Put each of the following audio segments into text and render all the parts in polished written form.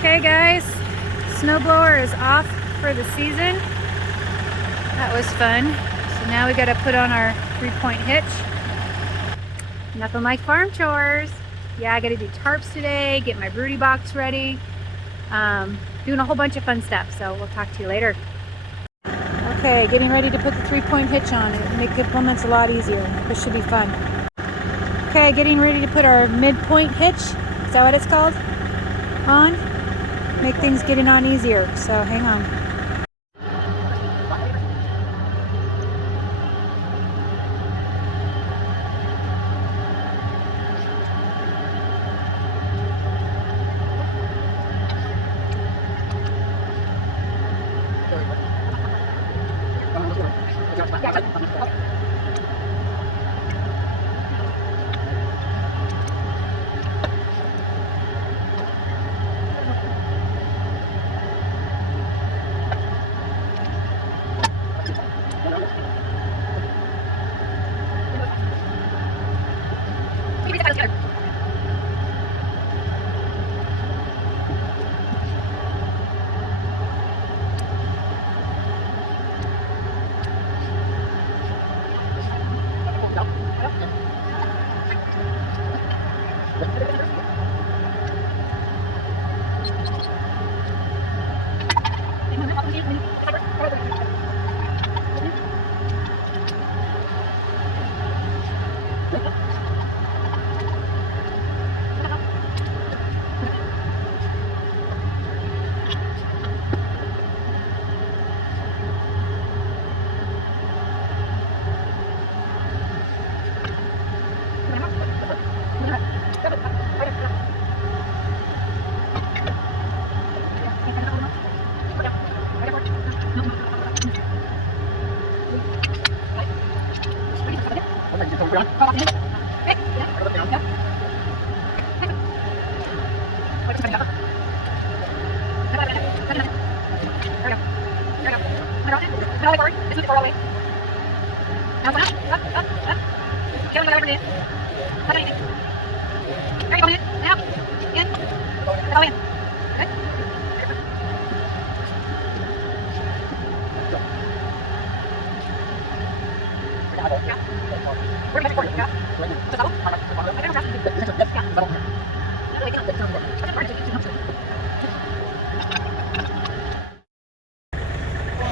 Okay guys, snowblower is off for the season. That was fun. So now we got to put on our 3-point hitch. Nothing like farm chores. Yeah, I got to do tarps today, get my broody box ready. Doing a whole bunch of fun stuff, so we'll talk to you later. Okay, getting ready to put the 3-point hitch on. It'll make deployments a lot easier. This should be fun. Okay, getting ready to put our midpoint hitch, is that what it's called? On. Make things getting on easier, so hang on.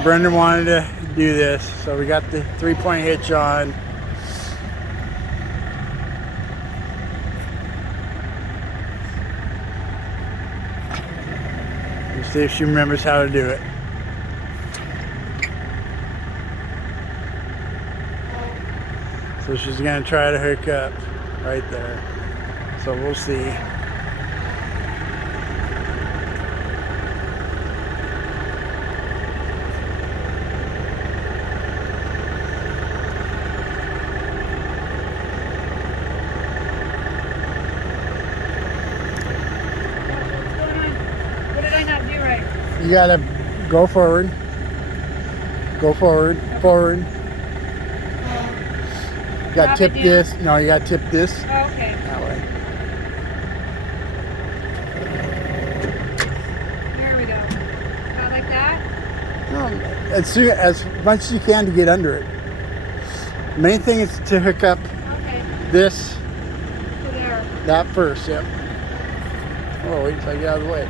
Brendan wanted to do this, so we got the 3-point hitch on. Let's see if she remembers how to do it. So she's going to try to hook up right there. So we'll see. You gotta go forward. Go forward. Forward. You gotta tip this. No, you gotta tip this. Oh, okay. That way. There we go. About like that? As much as you can to get under it. Main thing is to hook up this. To there. That first, yep. Oh, wait until I get out of the way.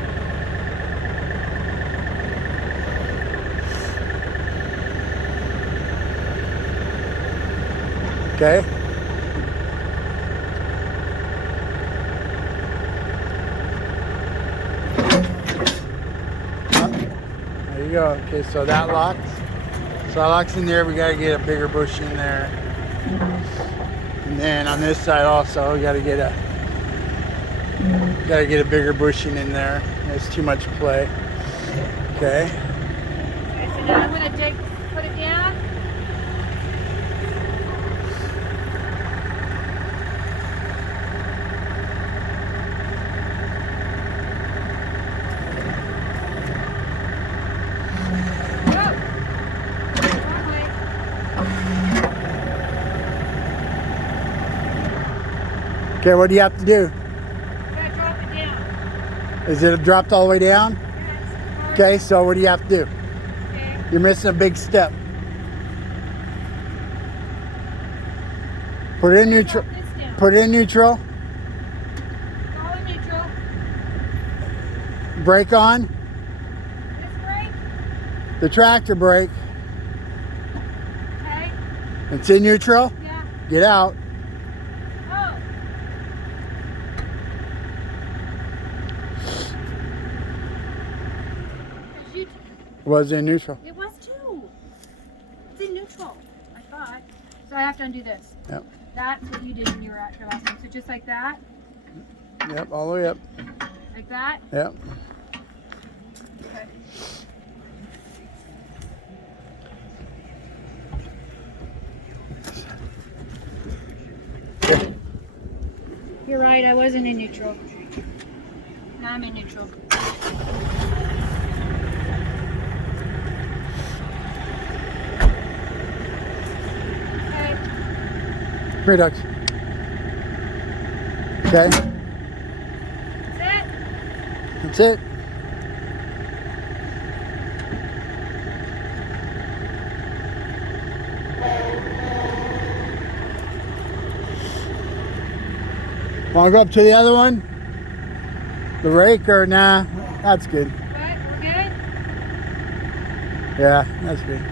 Okay. There you go. Okay, so that locks. So that locks in there. We gotta get a bigger bush in there. And then on this side also, we gotta get a bigger bushing in there. There's too much play. Okay. Okay, so now I'm gonna put it down. Okay, what do you have to do? Gotta drop it down. Is it dropped all the way down? Yes. Okay, so what do you have to do? Okay. You're missing a big step. Put it in neutral. Drop this down. Put it in neutral. All in neutral. Brake on. This brake. The tractor brake. Okay. It's in neutral. Yeah. Get out. Oh. Was in neutral. It was too. It's in neutral, I thought. So I have to undo this. Yep. That's what you did when you were at your last time. So just like that, Yep, all the way up. like that. Yep. Okay. Okay. You're right, I wasn't in neutral. Now I'm in neutral. Okay. Come here, ducks. Okay. That's it. That's it. Want to go up to the other one? The rake or nah? That's good. What? We're good? Yeah, that's good.